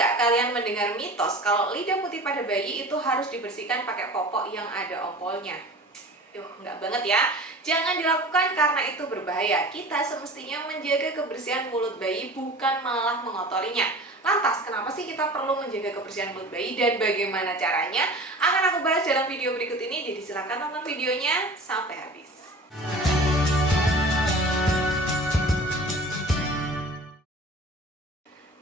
nggak kalian mendengar mitos kalau lidah putih pada bayi itu harus dibersihkan pakai popok yang ada ompolnya? Nggak banget ya. Jangan dilakukan karena itu berbahaya. Kita semestinya menjaga kebersihan mulut bayi, bukan malah mengotorinya. Lantas, kenapa sih kita perlu menjaga kebersihan mulut bayi dan bagaimana caranya? Akan aku bahas dalam video berikut ini, jadi silakan tonton videonya sampai habis.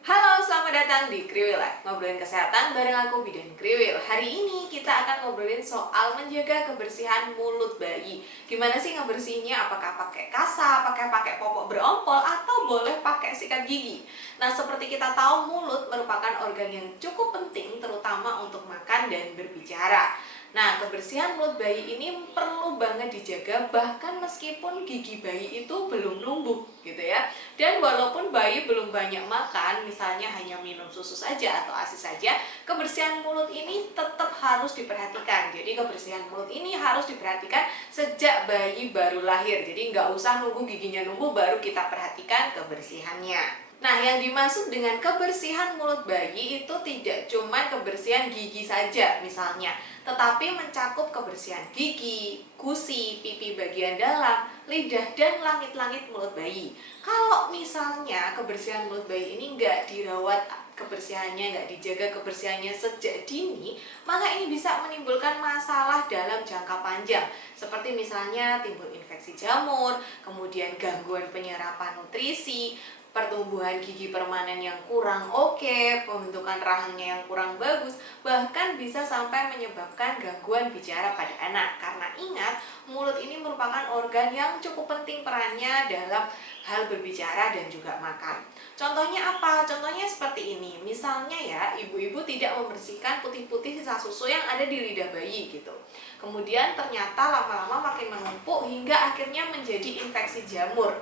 Halo, selamat datang di Kriwil Life. Ngobrolin kesehatan bareng aku Bidan Kriwil. Hari ini kita akan ngobrolin soal menjaga kebersihan mulut bayi. Gimana sih ngebersihinnya? Apakah pakai kasa, pakai popok berompol, atau boleh pakai sikat gigi? Nah, seperti kita tahu, mulut merupakan organ yang cukup penting terutama untuk makan dan berbicara. Nah, kebersihan mulut bayi ini perlu banget dijaga bahkan meskipun gigi bayi itu belum numbuh gitu ya. Dan walaupun bayi belum banyak makan, misalnya hanya minum susu saja atau ASI saja, kebersihan mulut ini tetap harus diperhatikan. Jadi kebersihan mulut ini harus diperhatikan sejak bayi baru lahir. Jadi nggak usah nunggu giginya numbuh baru kita perhatikan kebersihannya. Nah, yang dimaksud dengan kebersihan mulut bayi itu tidak cuma kebersihan gigi saja misalnya, tetapi mencakup kebersihan gigi, gusi, pipi bagian dalam, lidah, dan langit-langit mulut bayi. Kalau misalnya kebersihan mulut bayi ini nggak dirawat kebersihannya, nggak dijaga kebersihannya sejak dini, maka ini bisa menimbulkan masalah dalam jangka panjang, seperti misalnya timbul infeksi jamur, kemudian gangguan penyerapan nutrisi, pertumbuhan gigi permanen yang kurang oke, pembentukan rahangnya yang kurang bagus, bahkan bisa sampai menyebabkan gangguan bicara pada anak. Karena ingat, mulut ini merupakan organ yang cukup penting perannya dalam hal berbicara dan juga makan. Contohnya apa? Contohnya seperti ini. Misalnya ya, ibu-ibu tidak membersihkan putih-putih sisa susu yang ada di lidah bayi gitu. Kemudian ternyata lama-lama makin menumpuk hingga akhirnya menjadi infeksi jamur.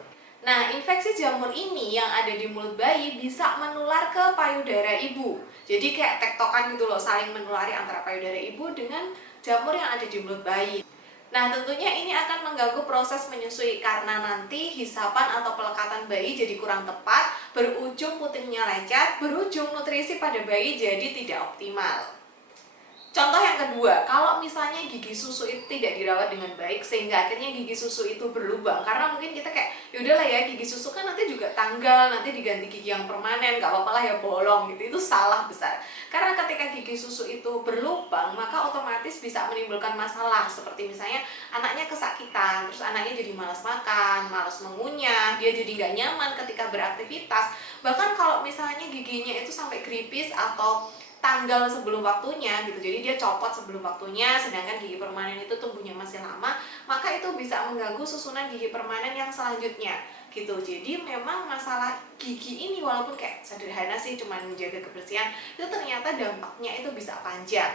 Nah, infeksi jamur ini yang ada di mulut bayi bisa menular ke payudara ibu. Jadi kayak tektokan gitu loh, saling menulari antara payudara ibu dengan jamur yang ada di mulut bayi. Nah, tentunya ini akan mengganggu proses menyusui karena nanti hisapan atau pelekatan bayi jadi kurang tepat, berujung putihnya lecet, berujung nutrisi pada bayi jadi tidak optimal. Contoh yang kedua, kalau misalnya gigi susu itu tidak dirawat dengan baik sehingga akhirnya gigi susu itu berlubang, karena mungkin kita kayak yaudahlah ya, gigi susu kan nanti juga tanggal, nanti diganti gigi yang permanen, gak apa-apa lah ya bolong gitu. Itu salah besar, karena ketika gigi susu itu berlubang maka otomatis bisa menimbulkan masalah, seperti misalnya anaknya kesakitan, terus anaknya jadi malas makan, malas mengunyah, dia jadi gak nyaman ketika beraktivitas. Bahkan kalau misalnya giginya itu sampai keripis atau tanggal sebelum waktunya gitu, jadi dia copot sebelum waktunya, sedangkan gigi permanen itu tumbuhnya masih lama, maka itu bisa mengganggu susunan gigi permanen yang selanjutnya gitu. Jadi memang masalah gigi ini walaupun kayak sederhana sih, cuma menjaga kebersihan, itu ternyata dampaknya itu bisa panjang.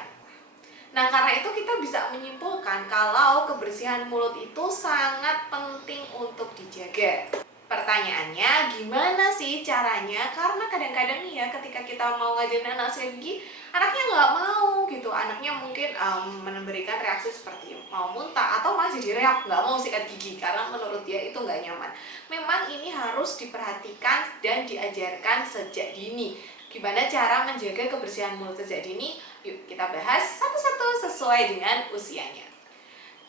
Nah, karena itu kita bisa menyimpulkan kalau kebersihan mulut itu sangat penting untuk dijaga. Pertanyaannya, gimana sih caranya? Karena kadang-kadang nih ya, ketika kita mau ngajarin anak sikat gigi, anaknya nggak mau gitu. Anaknya mungkin memberikan reaksi seperti mau muntah atau malah jadi reak, nggak mau sikat gigi karena menurut dia itu nggak nyaman. Memang ini harus diperhatikan dan diajarkan sejak dini. Gimana cara menjaga kebersihan mulut sejak dini? Yuk kita bahas satu-satu sesuai dengan usianya.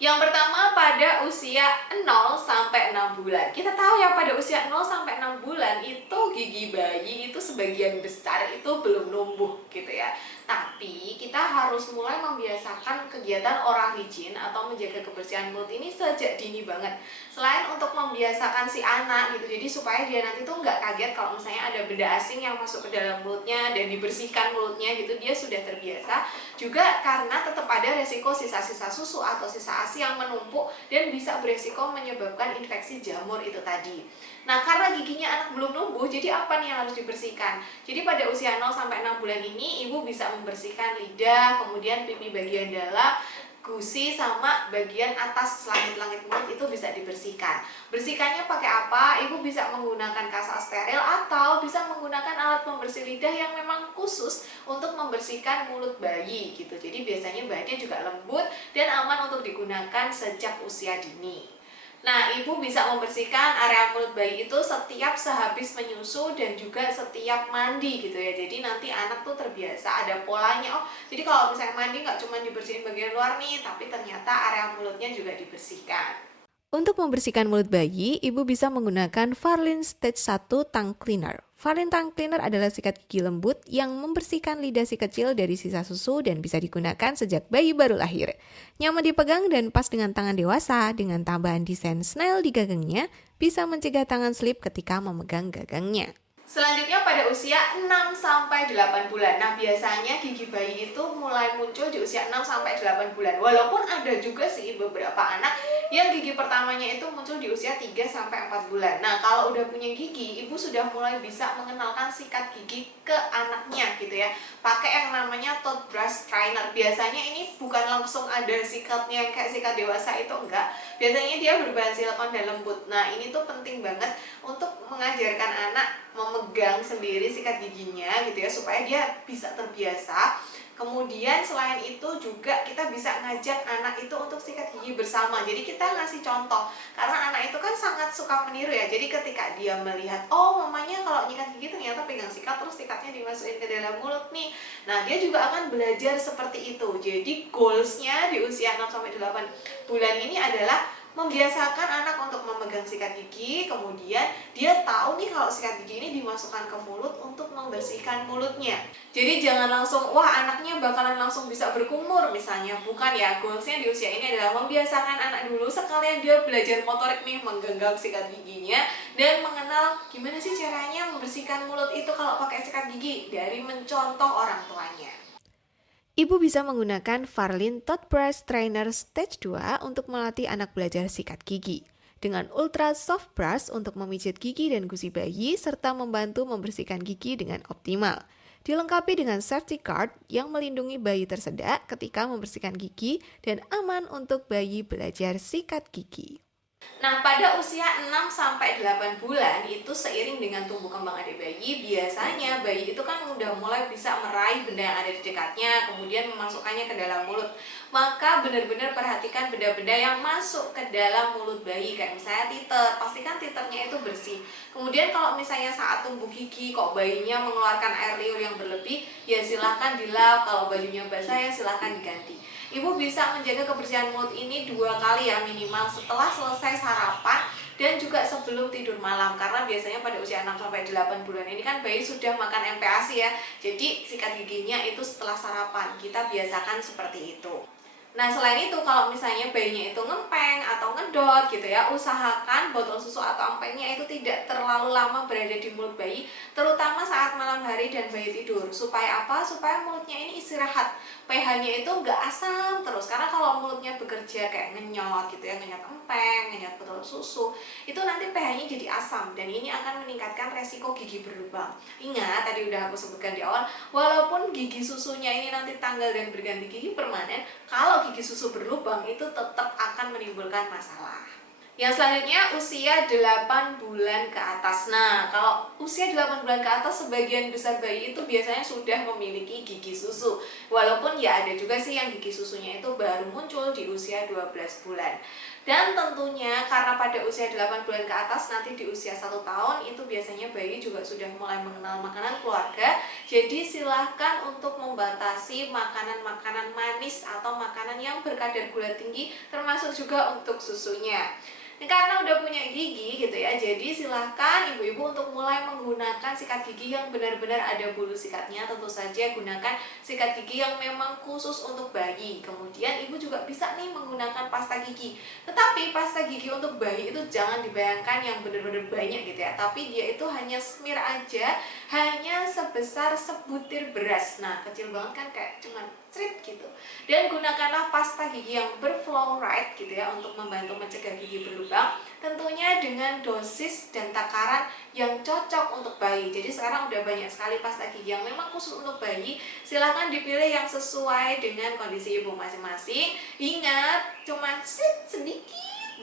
Yang pertama, pada usia 0 sampai 6 bulan. Kita tahu ya, pada usia 0 sampai 6 bulan itu gigi bayi itu sebagian besar itu belum numbuh gitu ya. Tapi kita harus mulai membiasakan kegiatan oral hygiene atau menjaga kebersihan mulut ini sejak dini banget. Selain untuk membiasakan si anak gitu, jadi supaya dia nanti tuh nggak kaget kalau misalnya ada benda asing yang masuk ke dalam mulutnya dan dibersihkan mulutnya gitu, dia sudah terbiasa. Juga karena tetap ada resiko sisa-sisa susu atau sisa ASI yang menumpuk dan bisa beresiko menyebabkan infeksi jamur itu tadi. Nah, karena giginya anak belum numbuh, jadi apa nih yang harus dibersihkan? Jadi pada usia 0 sampai 6 bulan ini ibu bisa membersihkan lidah, kemudian pipi bagian dalam, gusi sama bagian atas langit-langit mulut itu bisa dibersihkan. Bersihkannya pakai apa? Ibu bisa menggunakan kasa steril atau bisa menggunakan alat pembersih lidah yang memang khusus untuk membersihkan mulut bayi gitu. Jadi biasanya bahannya juga lembut dan aman untuk digunakan sejak usia dini. Nah, ibu bisa membersihkan area mulut bayi itu setiap sehabis menyusu dan juga setiap mandi gitu ya. Jadi nanti anak tuh terbiasa ada polanya. Oh, jadi kalau misalnya mandi nggak cuma dibersihin bagian luar nih, tapi ternyata area mulutnya juga dibersihkan. Untuk membersihkan mulut bayi, ibu bisa menggunakan Farlin Stage 1 Tongue Cleaner. Farlin Tongue Cleaner adalah sikat gigi lembut yang membersihkan lidah si kecil dari sisa susu dan bisa digunakan sejak bayi baru lahir. Nyaman dipegang dan pas dengan tangan dewasa, dengan tambahan desain snail di gagangnya, bisa mencegah tangan slip ketika memegang gagangnya. Selanjutnya pada usia 6-8 bulan. Nah, biasanya gigi bayi itu mulai muncul di usia 6-8 bulan. Walaupun ada juga sih beberapa anak yang gigi pertamanya itu muncul di usia 3-4 bulan. Nah, kalau udah punya gigi, ibu sudah mulai bisa mengenalkan sikat gigi ke anaknya gitu ya. Pakai yang namanya toothbrush trainer. Biasanya ini bukan langsung ada sikatnya yang kayak sikat dewasa itu, enggak. Biasanya dia berbahan silikon dan lembut. Nah, ini tuh penting banget untuk mengajarkan anak memegang sendiri sikat giginya gitu ya, supaya dia bisa terbiasa. Kemudian selain itu juga kita bisa ngajak anak itu untuk sikat gigi bersama. Jadi kita ngasih contoh, karena anak itu kan sangat suka meniru ya. Jadi ketika dia melihat, oh mamanya kalau nyikat gigi ternyata pegang sikat, terus sikatnya dimasukin ke dalam mulut nih. Nah, dia juga akan belajar seperti itu. Jadi goalsnya di usia 6-8 bulan ini adalah membiasakan anak untuk memegang sikat gigi. Kemudian dia tahu nih kalau sikat gigi ini dimasukkan ke mulut untuk membersihkan mulutnya. Jadi jangan langsung, wah anaknya bakalan langsung bisa berkumur misalnya. Bukan ya, goalsnya di usia ini adalah membiasakan anak dulu, sekalian dia belajar motorik nih, menggenggam sikat giginya dan mengenal gimana sih caranya membersihkan mulut itu kalau pakai sikat gigi dari mencontoh orang tuanya. Ibu bisa menggunakan Farlin Toothbrush Trainer Stage 2 untuk melatih anak belajar sikat gigi. Dengan Ultra Soft Brush untuk memijit gigi dan gusi bayi serta membantu membersihkan gigi dengan optimal. Dilengkapi dengan safety card yang melindungi bayi tersedak ketika membersihkan gigi dan aman untuk bayi belajar sikat gigi. Nah, pada usia 6-8 bulan itu seiring dengan tumbuh kembang adik bayi, biasanya bayi itu kan udah mulai bisa meraih benda yang ada di dekatnya, kemudian memasukkannya ke dalam mulut. Maka benar-benar perhatikan benda-benda yang masuk ke dalam mulut bayi, kayak misalnya titer, pastikan titernya itu bersih. Kemudian kalau misalnya saat tumbuh gigi kok bayinya mengeluarkan air liur yang berlebih, ya silahkan dilap, kalau bajunya basah ya silahkan diganti. Ibu bisa menjaga kebersihan mulut ini 2 kali ya minimal, setelah selesai sarapan dan juga sebelum tidur malam. Karena biasanya pada usia 6-8 bulan ini kan bayi sudah makan MPASI ya. Jadi sikat giginya itu setelah sarapan. Kita biasakan seperti itu. Nah, selain itu kalau misalnya bayinya itu ngempeng atau ngedot gitu ya, usahakan botol susu atau empengnya itu tidak terlalu lama berada di mulut bayi, terutama saat malam hari dan bayi tidur. Supaya apa? Supaya mulutnya ini istirahat, pH-nya itu nggak asam terus. Karena kalau mulutnya bekerja kayak ngenyot gitu ya, ngenyot empeng, ngenyot botol susu, itu nanti pH-nya jadi asam dan ini akan meningkatkan resiko gigi berlubang. Ingat, tadi udah aku sebutkan di awal, walaupun gigi susunya ini nanti tanggal dan berganti gigi permanen, kalau gigi susu berlubang itu tetap akan menimbulkan masalah. Yang selanjutnya usia 8 bulan ke atas. Nah, kalau usia 8 bulan ke atas sebagian besar bayi itu biasanya sudah memiliki gigi susu. Walaupun ya ada juga sih yang gigi susunya itu baru muncul di usia 12 bulan. Dan tentunya karena pada usia 8 bulan ke atas, nanti di usia 1 tahun itu biasanya bayi juga sudah mulai mengenal makanan keluarga. Jadi silahkan untuk membatasi makanan-makanan manis atau makanan yang berkadar gula tinggi, termasuk juga untuk susunya. Karena udah punya gigi gitu ya, jadi silahkan ibu-ibu untuk mulai menggunakan sikat gigi yang benar-benar ada bulu sikatnya. Tentu saja gunakan sikat gigi yang memang khusus untuk bayi. Kemudian ibu juga bisa nih menggunakan pasta gigi. Tetapi pasta gigi untuk bayi itu jangan dibayangkan yang benar-benar banyak gitu ya, tapi dia itu hanya smear aja, hanya sebesar sebutir beras. Nah, kecil banget kan, kayak cuman strip gitu. Dan gunakanlah pasta gigi yang berfluoride gitu ya, untuk membantu mencegah gigi berlubang, tentunya dengan dosis dan takaran yang cocok untuk bayi. Jadi sekarang udah banyak sekali pasta gigi yang memang khusus untuk bayi. Silahkan dipilih yang sesuai dengan kondisi ibu masing-masing. Ingat, cuma sedikit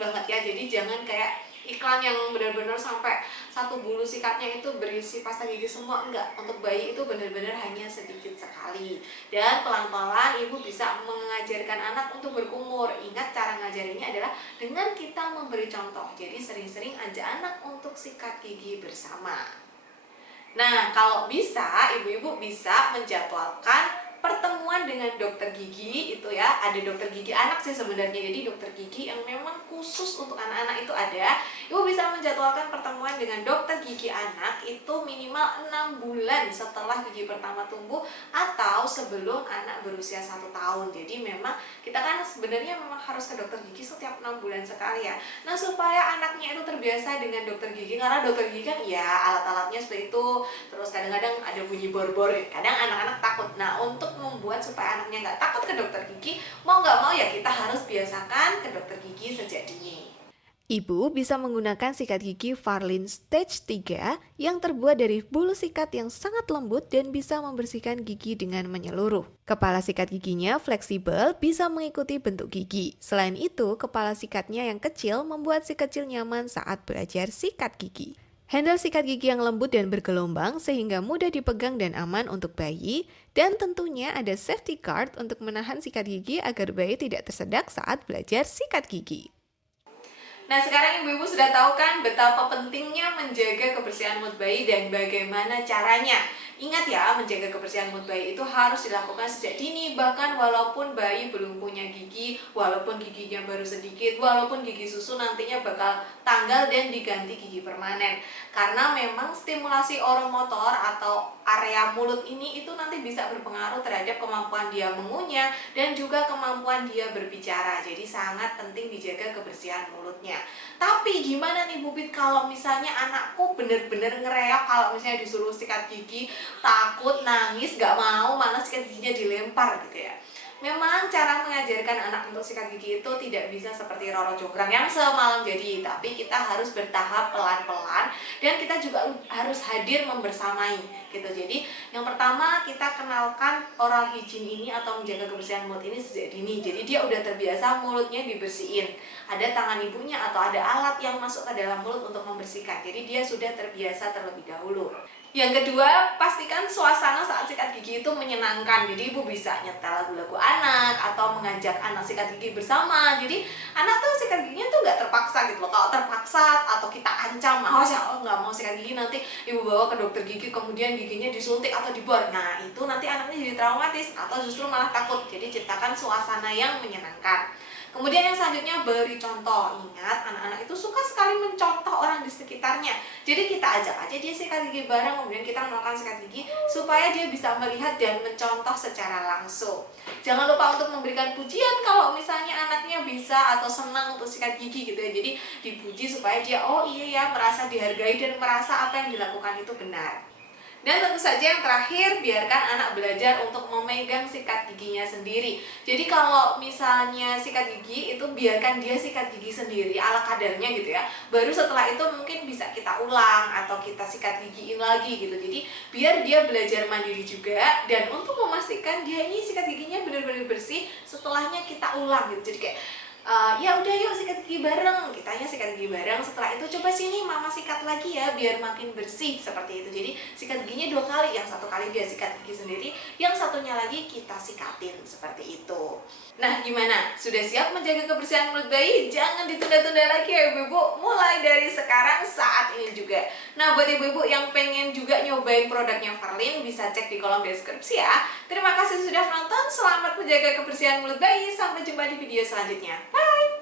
banget ya, jadi jangan kayak iklan yang benar-benar sampai satu bulu sikatnya itu berisi pasta gigi semua, enggak. Untuk bayi itu benar-benar hanya sedikit sekali. Dan pelan-pelan ibu bisa mengajarkan anak untuk berkumur. Ingat, cara ngajarinnya adalah dengan kita memberi contoh. Jadi sering-sering ajak anak untuk sikat gigi bersama. Nah, kalau bisa, ibu-ibu bisa menjadwalkan pertemuan dengan dokter gigi itu ya. Ada dokter gigi anak sih sebenarnya. Jadi dokter gigi yang memang khusus untuk anak-anak itu ada. Ibu bisa menjadwalkan pertemuan dengan dokter gigi anak itu minimal 6 bulan setelah gigi pertama tumbuh atau sebelum anak berusia 1 tahun. Jadi memang kita kan sebenarnya memang harus ke dokter gigi setiap 6 bulan sekali ya. Nah, supaya anaknya itu terbiasa dengan dokter gigi, karena dokter gigi kan ya alat-alatnya seperti itu, terus kadang-kadang ada bunyi bor-bor, kadang anak-anak takut. Nah, untuk membuat supaya anaknya nggak takut ke dokter gigi, mau nggak mau ya kita harus biasakan ke dokter gigi sejak dini. Ibu bisa menggunakan sikat gigi Farlin Stage 3 yang terbuat dari bulu sikat yang sangat lembut dan bisa membersihkan gigi dengan menyeluruh. Kepala sikat giginya fleksibel, bisa mengikuti bentuk gigi. Selain itu, kepala sikatnya yang kecil membuat si kecil nyaman saat belajar sikat gigi. Handle sikat gigi yang lembut dan bergelombang sehingga mudah dipegang dan aman untuk bayi. Dan tentunya ada safety card untuk menahan sikat gigi agar bayi tidak tersedak saat belajar sikat gigi. Nah, sekarang ibu-ibu sudah tahu kan betapa pentingnya menjaga kebersihan mulut bayi dan bagaimana caranya. Ingat ya, menjaga kebersihan mulut bayi itu harus dilakukan sejak dini, bahkan walaupun bayi belum punya gigi, walaupun giginya baru sedikit, walaupun gigi susu nantinya bakal tanggal dan diganti gigi permanen. Karena memang stimulasi oromotor atau area mulut ini itu nanti bisa berpengaruh terhadap kemampuan dia mengunyah dan juga kemampuan dia berbicara. Jadi sangat penting dijaga kebersihan mulutnya. Tapi gimana nih Bu Bit kalau misalnya anakku bener-bener ngereok kalau misalnya disuruh sikat gigi, takut, nangis, gak mau, mana sikat giginya dilempar gitu ya. Memang cara mengajarkan anak untuk sikat gigi itu tidak bisa seperti Roro Jonggrang yang semalam jadi, tapi kita harus bertahap pelan-pelan dan kita juga harus hadir membersamai gitu. Jadi yang pertama kita kenalkan oral hygiene ini atau menjaga kebersihan mulut ini sejak dini. Jadi dia udah terbiasa mulutnya dibersihin. Ada tangan ibunya atau ada alat yang masuk ke dalam mulut untuk membersihkan. Jadi dia sudah terbiasa terlebih dahulu. Yang kedua, pastikan suasana saat sikat gigi itu menyenangkan. Jadi ibu bisa nyetel lagu-lagu anak atau mengajak anak sikat gigi bersama. Jadi anak tuh sikat giginya tuh nggak terpaksa gitu loh. Kalau terpaksa atau kita ancam, awas ya, oh nggak mau sikat gigi, nanti ibu bawa ke dokter gigi, kemudian giginya disuntik atau dibor. Nah itu nanti anaknya jadi traumatis atau justru malah takut. Jadi ciptakan suasana yang menyenangkan. Kemudian yang selanjutnya, beri contoh. Ingat, anak-anak itu suka sekali mencontoh orang di sekitarnya. Jadi kita ajak aja dia sikat gigi bareng, kemudian kita melakukan sikat gigi supaya dia bisa melihat dan mencontoh secara langsung. Jangan lupa untuk memberikan pujian kalau misalnya anaknya bisa atau senang untuk sikat gigi gitu ya. Jadi dipuji supaya dia, oh iya ya, merasa dihargai dan merasa apa yang dilakukan itu benar. Dan tentu saja yang terakhir, biarkan anak belajar untuk memegang sikat giginya sendiri. Jadi kalau misalnya sikat gigi itu biarkan dia sikat gigi sendiri ala kadarnya gitu ya. Baru setelah itu mungkin bisa kita ulang atau kita sikat gigiin lagi gitu. Jadi biar dia belajar mandiri juga, dan untuk memastikan dia ini sikat giginya benar-benar bersih, setelahnya kita ulang gitu. Jadi kayak ya udah yuk sikat gigi bareng, kitanya sikat gigi bareng, setelah itu coba sini mama sikat lagi ya biar makin bersih, seperti itu. Jadi sikat giginya 2 kali, yang 1 kali dia sikat gigi sendiri, yang satunya lagi kita sikatin, seperti itu. Nah gimana, sudah siap menjaga kebersihan mulut bayi? Jangan ditunda-tunda lagi ya ibu-ibu, mulai dari sekarang saat ini juga. Nah buat ibu-ibu yang pengen juga nyobain produknya Farlin, bisa cek di kolom deskripsi ya. Terima kasih sudah menonton, selamat menjaga kebersihan mulut bayi, sampai jumpa di video selanjutnya. Bye!